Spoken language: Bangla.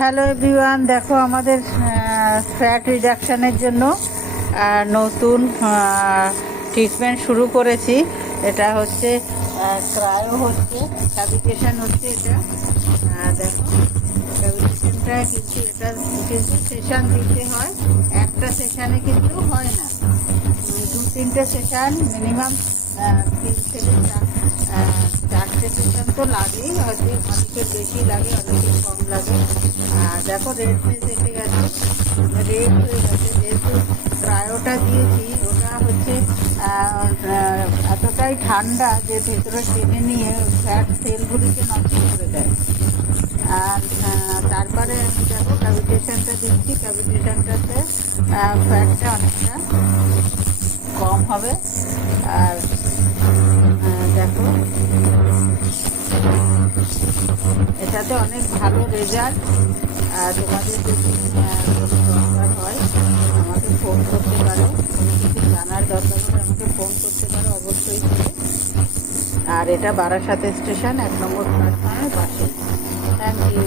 হ্যালো এভরিওয়ান, দেখো আমাদের ফ্যাট রিডাকশানের জন্য নতুন ট্রিটমেন্ট শুরু করেছি। এটা হচ্ছে ক্রায়ো হচ্ছে, ক্যাভিটেশন হচ্ছে। এটা দেখো ক্যাভিটেশনটা কিন্তু সেশন দিতে হয়, একটা সেশানে কিন্তু হয় না, 2-3টে সেশন মিনিমাম, 3 থেকে 4টে সেশন তো লাগেই, হয়তো অনেকের বেশি লাগে, অনেকের কম লাগে। দেখো রেডনেস এসে গেছে, রেড হয়ে গেছে, যেহেতু ক্রায়োটা দিয়েছি। ওটা হচ্ছে এতটাই ঠান্ডা যে ভেতরে টেনে নিয়ে ফ্যাট সেলগুলিকে নষ্ট করে দেয়। আর তারপরে আমি দেখো ক্যাভিটেশনটা দিচ্ছি, ক্যাভিটেশনটাতে ফ্যাটটা অনেকটা কম হবে। আর দেখো এটাতে অনেক ভালো রেজাল্ট। তোমাদের যদি দরকার হয় আমাকে ফোন করতে পারো, কিছু জানার দরকার হলে আমাকে ফোন করতে পারো অবশ্যই। আর এটা বারাসাত স্টেশন 1 নম্বর প্ল্যাটফর্মের পাশে। Thank you.